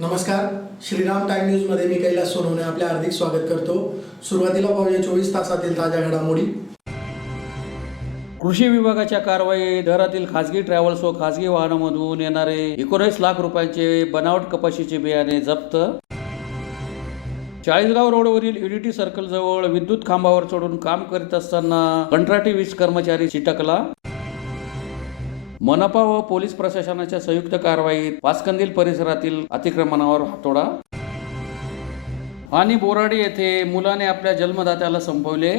नमस्कार, श्रीराम टाइम न्यूजमध्ये मी कैलास सोनवणे आपले हार्दिक स्वागत करतो। सुरुवातीला पाहूया 24 तासातील ताज्या घडामोडी। कृषी विभागाच्या कारवाई दरातील खासगी ट्रॅव्हल्स व खासगी वाहनांमधून येणारे 19 लाख रुपयांचे बनावट कपाशीचे बियाणे जप्त। चाळीसगाव रोडवरील युनिटी सर्कल जवळ विद्युत खांबावर चढून काम करीत असताना कंत्राटी वीज कर्मचारी चिटकला। मनपा व पोलीस प्रशासनाच्या संयुक्त कारवाईत पाचकंदील परिसरातील अतिक्रमणावर हातोडा। आणि बोराडी येथे मुलाने आपल्या जन्मदात्याला संपवले।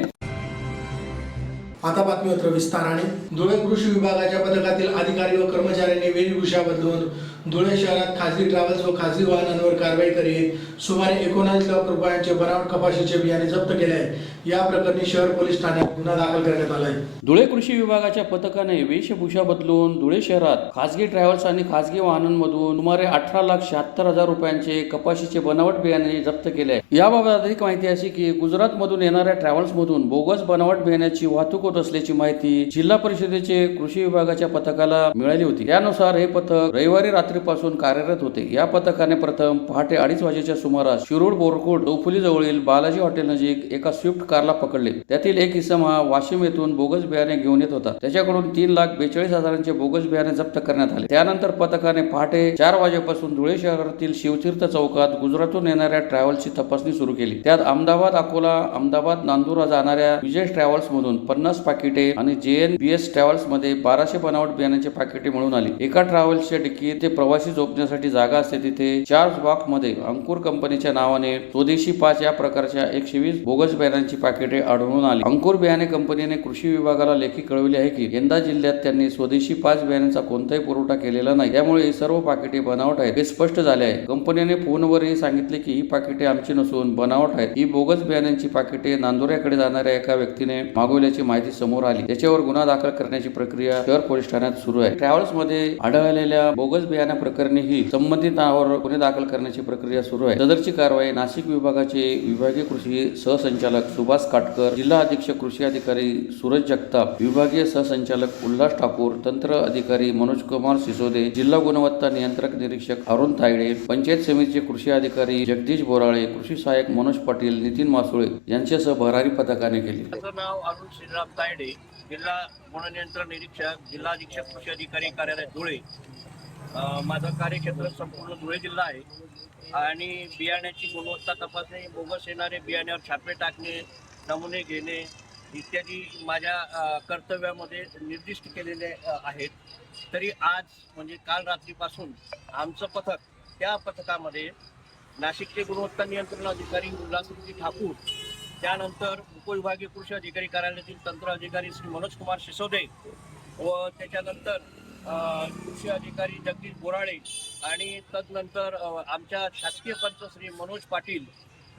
आता बातमीपत्र विस्ताराने। धुळे कृषी विभागाच्या पथकातील अधिकारी व कर्मचाऱ्यांनी वेशभूषा बदलून धुळे शहरात खासगी ट्रॅव्हल्स व खासगी वाहनांवर कारवाई करीत सुमारे 19 लाख रुपयांचे बनावट कपाशीचे बियाणे जप्त केले आहे। या प्रकरणी शहर पोलीस ठाण्यात गुन्हा दाखल करण्यात आला आहे। धुळे कृषी विभागाच्या पथकाने वेशभूषा बदलून धुळे शहरात खासगी ट्रॅव्हल्स आणि खासगी वाहनांमधून सुमारे 18,76,000 रुपयांचे कपाशीचे बनावट बियाणे जप्त केले आहे। याबाबत अधिक माहिती अशी की गुजरातमधून येणाऱ्या ट्रॅव्हल्समधून बोगस बनावट बियाण्याची वाहतूक होत असल्याची माहिती जिल्हा परिषदेचे कृषी विभागाच्या पथकाला मिळाली होती। त्यानुसार हे पथक रविवारी रात्रीपासून कार्यरत होते। या पथकाने प्रथम पहाटे 2:30 वाजेच्या सुमारास शिरूर बोरकुट चौफुली जवळील बालाजी हॉटेल नजीक एका स्विफ्ट कारला पकडले। त्यातील एक इसम हा वाशिम येथून बोगस बियाणे घेऊन येत होता। त्याच्याकडून 3,42,000चे बोगस बियाणे जप्त करण्यात आले। त्यानंतर पथकाने पहाटे 4 वाजेपासून धुळे शहरातील शिवतीर्थ चौकात गुजरातहून येणाऱ्या ट्रॅव्हल्सची तपासणी सुरू केली। त्यात अहमदाबाद अकोला अहमदाबाद नांदुरा जाणाऱ्या विजय ट्रॅव्हल्स मधून 50 पाकिटे आणि JNBS ट्रॅव्हल्स मध्ये 1200 बनावट बियाण्याचे पाकिटे मिळून आली। एका ट्रॅव्हल्सच्या डिकीत ते प्रवासी झोपण्यासाठी जागा असते तिथे चार्ज बॉक्स मध्ये अंकुर कंपनीच्या नावाने स्वदेशी 5 या प्रकारच्या 120 बोगस बियाण्यांची पाकिटे आढळून आली। अंकुर बियाणे कंपनीने कृषी विभागाला लेखी कळविले आहे की यंदा जिल्ह्यात त्यांनी स्वदेशी 5 बियाण्यांचा कोणताही पुरवठा केलेला नाही। त्यामुळे ही सर्व पाकिटे बनावट आहेत हे स्पष्ट झाले आहे। कंपनीने फोनवरही सांगितले की ही पाकिटे आमची नसून बनावट आहेत। ही बोगस बियाण्यांची पाकिटे नांदुऱ्याकडे जाणाऱ्या एका व्यक्तीने मागवल्याची माहिती समोर आली। त्याच्यावर गुन्हा दाखल करण्याची प्रक्रिया शहर पोलीस ठाण्यात सुरू आहे। ट्रॅव्हल्स मध्ये आढळलेल्या बोगस बियाण्या प्रकरणी ही संबंधितांवर गुन्हे दाखल करण्याची प्रक्रिया सुरू आहे। सदरची कारवाई नाशिक विभागाचे विभागीय कृषी सहसंचालक सुभाष काटकर, जिल्हा अधीक्षक कृषी अधिकारी सूरज जगताप, विभागीय सहसंचालक उल्हास ठाकूर, तंत्र अधिकारी मनोज कुमार सिसोदे, जिल्हा गुणवत्ता नियंत्रक निरीक्षक अरुण तायडे, पंचायत समितीचे कृषी अधिकारी जगदीश बोराळे, कृषी सहाय्यक मनोज पाटील, नितीन मासुळे यांच्यासह भरारी पथकाने केली। माझं नाव अरुण श्रीराम तायडे, जिल्हा गुण नियंत्रण निरीक्षक, जिल्हा अधीक्षक कृषी अधिकारी कार्यालय धुळे। माझं कार्यक्षेत्र संपूर्ण धुळे जिल्हा आहे आणि बियाण्याची गुणवत्ता तपासणी, बोगस येणारे बियाण्यावर छापे टाकणे, नमुने घेणे इत्यादी माझ्या कर्तव्यामध्ये निर्दिष्ट केलेले आहेत। तरी आज म्हणजे काल रात्रीपासून आमचं पथक, त्या पथकामध्ये नाशिकचे गुणवत्ता नियंत्रण अधिकारी उल्हास ठाकूर, त्यानंतर उपविभागीय कृषी अधिकारी कार्यालयातील तंत्र अधिकारी श्री मनोज कुमार सिसोदे व त्याच्यानंतर कृषी अधिकारी जगदीश बोराळे आणि तदनंतर आमच्या शासकीय पंच श्री मनोज पाटील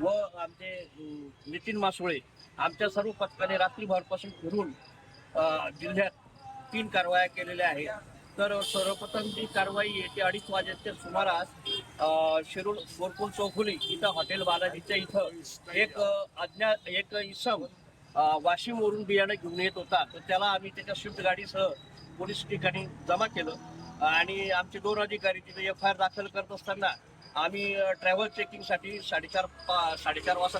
व आमचे नितीन मासुळे, आमच्या सर्व पथकाने रात्रीभरपासून फिरून जिल्ह्यात 3 कारवाया केलेल्या आहेत। तर सर्वप्रथम जी कारवाई येते 2:30 वाजेच्या सुमारास शिरूर बोरकुट चौफुली इथं हॉटेल बालाजीच्या इथं एक इसम वाशिमवरून बियाणं घेऊन येत होता। तर त्याला आम्ही त्याच्या स्विफ्ट गाडीसह पोलीस ठिकाणी जमा केलं आणि आमचे 2 अधिकारी तिथे FIR दाखल करत असताना आम्ही ट्रॅव्हल चेकिंगसाठी 4:30 वाजता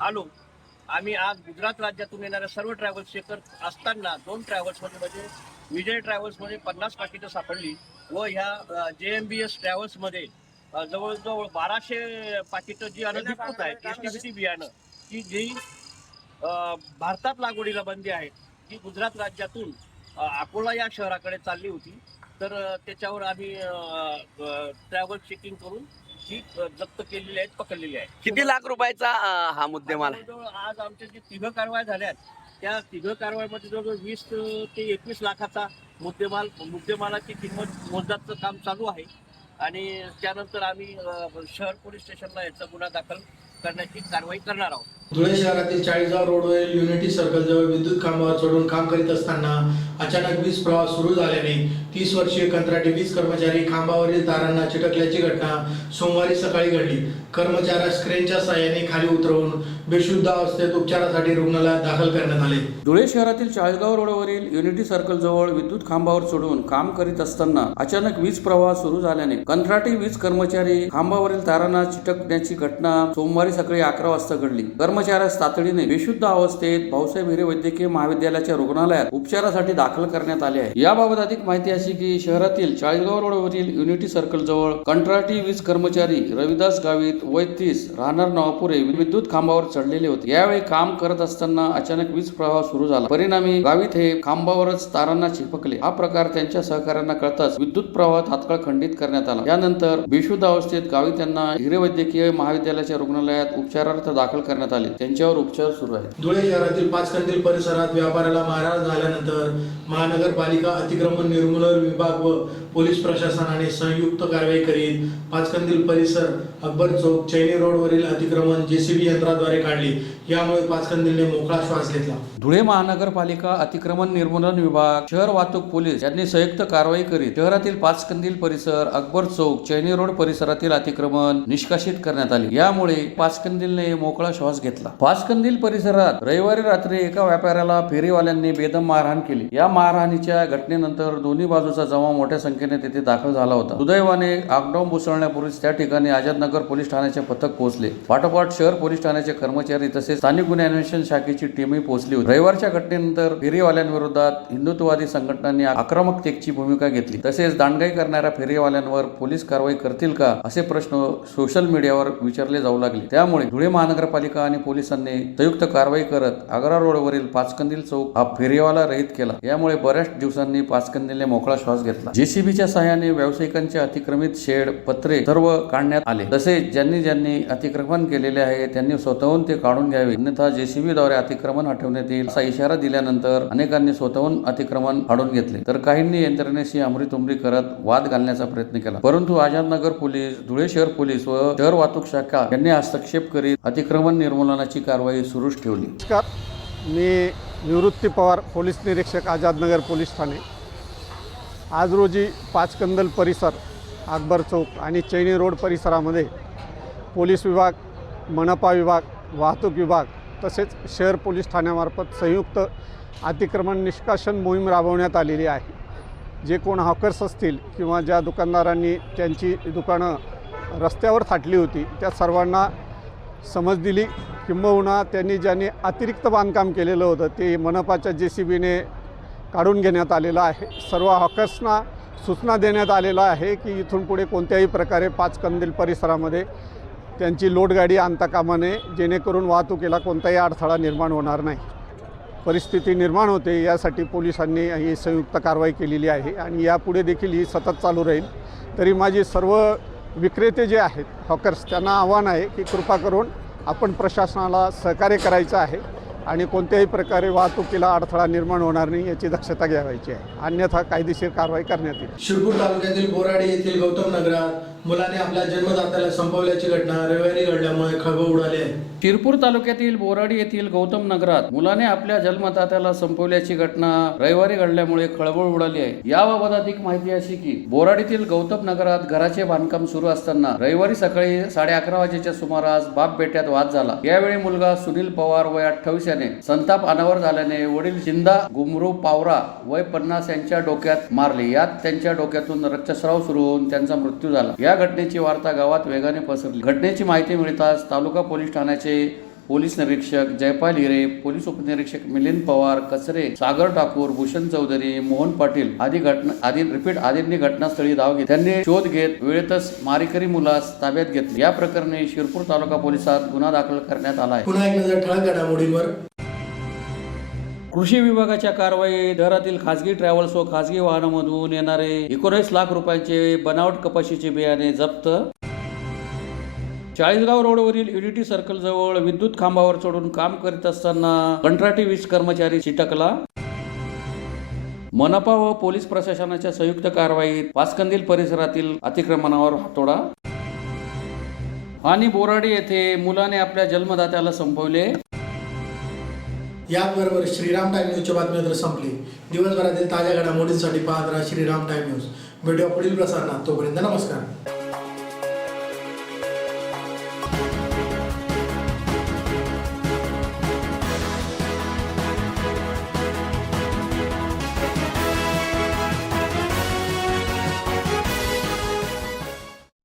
आलो। आम्ही आज गुजरात राज्यातून येणाऱ्या सर्व ट्रॅव्हल्स चेक करत असताना 2 ट्रॅव्हल्समध्ये म्हणजे विजय ट्रॅव्हल्समध्ये 50 पाकिटं सापडली व ह्या JNBS ट्रॅव्हल्समध्ये जवळजवळ 1200 पाकिटं जी अनधिकृत आहेत STBT बियाणं, की जी भारतात लागवडीला बंदी आहे, जी गुजरात राज्यातून अकोला या शहराकडे चालली होती। तर त्याच्यावर आम्ही ट्रॅव्हल चेकिंग करून ही जप्त केलेली आहेत, पकडलेली आहे। किती लाख रुपयाचा हा मुद्देमाल आहे? आज आमच्या जे 3 कारवाया झाल्यात त्या 3 कारवाईमध्ये जवळजवळ 20 ते 21 लाखाचा मुद्देमालाची किंमत मोजदाचं काम चालू आहे आणि त्यानंतर आम्ही शहर पोलीस स्टेशनला याचा गुन्हा दाखल करण्याची कारवाई करणार आहोत। धुळे शहरातील 40गाव रोडवरील युनिटी सर्कल जवळ विद्युत खांबावर चढून काम करीत असताना अचानक वीज प्रवाह सुरू झाल्याने 30 वर्षीय कंत्राटी वीज कर्मचारी खांबावरील तारांना चिटकल्याची घटना सोमवारी सकाळी घडली. कर्मचाऱ्यास क्रेनच्या साहाय्याने खाली उतरवून बेशुद्ध अवस्थेत उपचारासाठी रुग्णालयात दाखल करण्यात आले. धुळे शहरातील 40गाव रोडवरील युनिटी सर्कल जवळ विद्युत खांबावर चढून काम करीत असताना अचानक वीज प्रवाह सुरू झाल्याने कंत्राटी वीज कर्मचारी खांबावरील तारांना चिटकण्याची घटना सोमवारी सकाळी 11 वाजता घडली. कर्मचाऱ्यास तातडीने बेशुद्ध अवस्थेत भाऊसाहेब हिरे वैद्यकीय महाविद्यालयाच्या रुग्णालयात उपचारासाठी दाखल करण्यात आले आहे. याबाबत अधिक माहिती अशी की शहरातील 40गाव रोडवरील युनिटी सर्कल जवळ कंत्राटी वीज कर्मचारी रविदास गावित वय 30 राहणार नवापुरे विद्युत खांबावर चढलेले होते. यावेळी काम करत असताना अचानक वीज प्रवाह सुरू झाला. परिणामी गावित हे खांबावरच तारांना चिपकले. हा प्रकार त्यांच्या सहकाऱ्यांना कळताच विद्युत प्रवाह तात्काळ खंडित करण्यात आला. यानंतर बेशुद्ध अवस्थेत गावित यांना हिरे वैद्यकीय महाविद्यालयाच्या रुग्णालयात उपचारार्थ दाखल करण्यात आले. त्यांच्यावर उपचार सुरू आहेत. धुळे शहरातील पाचकंदील परिसरात व्यापाऱ्याला मारहाण झाल्यानंतर महानगरपालिका अतिक्रमण निर्मूलन विभाग व पोलीस प्रशासनाने संयुक्त कारवाई करीत पाचकंदील परिसर अकबर चौक चैनी रोडवरील अतिक्रमण जेसीबी यंत्राद्वारे काढले. यामुळे पाचकंदीलने मोकळा श्वास घेतला. धुळे महानगरपालिका अतिक्रमण निर्मूलन विभाग शहर वाहतूक पोलीस यांनी संयुक्त कारवाई करीत शहरातील पाचकंदील परिसर अकबर चौक चैनी रोड परिसरातील अतिक्रमण निष्कासित करण्यात आले. यामुळे पाचकंदीलने मोकळा श्वास घेतला. पाचकंदील परिसरात रविवारी रात्री एका व्यापाऱ्याला फेरीवाल्यांनी बेदम मारहाण केली. या मारहाणीच्या घटनेनंतर दोन्ही बाजूचा जमाव मोठ्या संख्येने तेथे दाखल झाला होता. सुदैवाने आगडाऊन उसळण्यापूर्वीच त्या ठिकाणी आझादनगर पोलीस ठाण्याचे पथक पोहोचले. पाठोपाठ शहर पोलीस ठाण्याचे कर्मचारी तसेच स्थानिक गुन्हे अन्वेषण शाखेची टीमही पोहोचली होती. रविवारच्या घटनेनंतर फेरीवाल्यांविरोधात हिंदुत्ववादी संघटनांनी आक्रमकतेची भूमिका घेतली. तसेच दांडगाई करणाऱ्या फेरीवाल्यांवर पोलीस कारवाई करतील का असे प्रश्न सोशल मीडियावर विचारले जाऊ लागले. त्यामुळे धुळे महानगरपालिका आणि पोलिसांनी संयुक्त कारवाई करत आग्रा रोडवरील पाचकंदील चौक हा फेरीवाला रहित केला. यामुळे बऱ्याच दिवसांनी पाचकंदीलने मोकळा श्वास घेतला. जेसीबीच्या सहाय्याने व्यावसायिकांचे अतिक्रमित शेड पत्रे सर्व काढण्यात आले. तसेच ज्यांनी अतिक्रमण केलेले आहे त्यांनी स्वतःहून ते काढून घ्यावे, अन्यथा जेसीबीद्वारे अतिक्रमण हटवण्यात येईल असा इशारा दिल्यानंतर अनेकांनी स्वतःहून अतिक्रमण काढून घेतले, तर काहींनी यंत्रणेशी अमरीतुमरी करत वाद घालण्याचा प्रयत्न केला. परंतु आझादनगर पोलीस, धुळे शहर पोलीस व शहर वाहतूक शाखा यांनी हस्तक्षेप करीत अतिक्रमण निर्मूलनाची कारवाई सुरूच ठेवली. नमस्कार, मी निवृत्ती पवार, पोलीस निरीक्षक, आझादनगर पोलीस ठाणे. आज रोजी पाचकंदल परिसर, अकबर चौक आणि चैनी रोड परिसरामध्ये पोलीस विभाग, मनपा विभाग, वाहतूक विभाग तसेच शहर पोलीस ठाण्यामार्फत संयुक्त अतिक्रमण निष्कासन मोहीम राबवण्यात आलेली आहे. जे कोण हॉकर्स असतील किंवा ज्या दुकानदारांनी त्यांची दुकानं रस्त्यावर थाटली होती त्या सर्वांना समज दिली. किंबहुना ज्यांनी अतिरिक्त बांधकाम केलेलं होतं ते मनपाच्या जेसीबीने काढून घेण्यात आलेलं आहे. सर्व हॉकर्सना सूचना देण्यात आलेला आहे की इथून पुढे कोणत्याही प्रकारे पाचकंदील परिसरामध्ये त्यांची लोडगाडी आणता कामा नये, जेणेकरून वाहतुकीला कोणताही अडथळा निर्माण होणार नाही. परिस्थिती निर्माण होते यासाठी पोलिसांनी ही संयुक्त कारवाई केलेली आहे आणि यापुढे देखील ही सतत चालू राहील. तरी माझी सर्व विक्रेते जे आहेत, हॉकर्स, त्यांना आव्हान आहे की कृपा करून आपण प्रशासनाला सहकार्य करायचं आहे आणि कोणत्याही प्रकारे वाहतुकीला अडथळा निर्माण होणार नाही याची दक्षता घ्यायची आहे, अन्यथा कायदेशीर कारवाई करण्यात येईल. शिरपूर तालुक्यातील बोराडी येथील गौतम नगरात मुलाने आपल्या जन्मदात्याला संपवल्याची घटना रविवारी घडल्यामुळे खळबळ उडाली आहे. शिरपूर तालुक्यातील बोराडी येथील गौतम नगरात मुलाने आपल्या जन्मदात्याला संपवल्याची घटना रविवारी घडल्यामुळे खळबळ उडाली आहे. याबाबत अधिक माहिती अशी की बोराडीतील गौतम नगरात घराचे बांधकाम सुरू असताना रविवारी सकाळी 11:30 वाजेच्या सुमारास बाप बेट्यात वाद झाला. यावेळी मुलगा सुनील पवार वय 28 याने संताप अनावर झाल्याने वडील जिंदा गुमरू पावरा वय 50 यांच्या डोक्यात मारले. यात त्यांच्या डोक्यातून रक्तस्राव सुरू होऊन त्यांचा मृत्यू झाला. या घटनेची वार्ता गावात वेगाने पसरली. घटनेची माहिती मिळताच तालुका पोलीस ठाण्याचे पोलीस निरीक्षक जयपाल हिरे, पोलीस उपनिरीक्षक मिलिंद पवार, कचरे, सागर ठाकूर, भूषण चौधरी, मोहन पाटील आदींनी घटनास्थळी धाव घेतली. त्यांनी शोध घेत वेळेतच मारेकरी मुलास ताब्यात घेतले. या प्रकरणी शिरपूर तालुका पोलिसात गुन्हा दाखल करण्यात आला आहे. पुन्हा एक नजर ठळक घडामोडींवर. कृषी विभागाच्या कारवाईत शहरातील खासगी ट्रॅव्हल्स व खासगी वाहनांमधून येणारे 19 लाख रुपयांचे बनावट कपाशीचे बियाणे जप्त. 40गाव रोडवरील युनिटी सर्कल जवळ विद्युत खांबावर चढून काम करीत असताना कंत्राटी वीज कर्मचारी चिटकला. मनपा व पोलीस प्रशासनाच्या संयुक्त कारवाईत पाचकंदील परिसरातील अतिक्रमणावर हातोडा. आणि बोराडे येथे मुलाने आपल्या जन्मदात्याला संपवले. याचबरोबर श्रीराम टाइम न्यूजच्या बातम्या संपली. दिवसभरातील ताज्या घडामोडींसाठी पाहत राहा श्रीराम टाइम न्यूज. भेटूया पुढील प्रसारणात. तोपर्यंत नमस्कार.